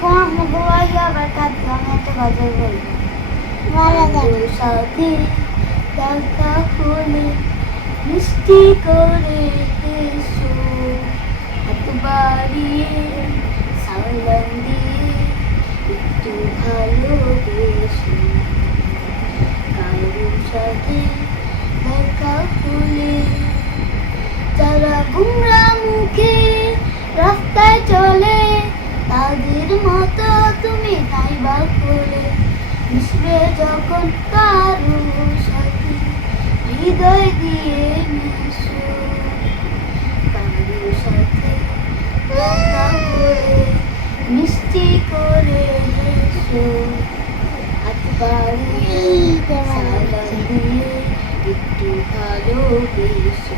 আলাইকুম রহমতুল্লাহি ওয়া বারাকাতুহু আমি একটা গজল বলো সাথে দেখা হলে মিষ্টি করে এসো হাত বাড়িয়ে সালাম দিয়ে একটু ভালোবেসো কারোর সাথে দেখা হলে যারা গুমরা তুমি নাইবা করে মিশবে যখন কারও সাথে। হৃদয় দিয়ে মিশো। কারও সাথে মিষ্টি করে হেসো। হাত বাড়িয়ে সালাম দিয়ে একটু ভালোবেসো।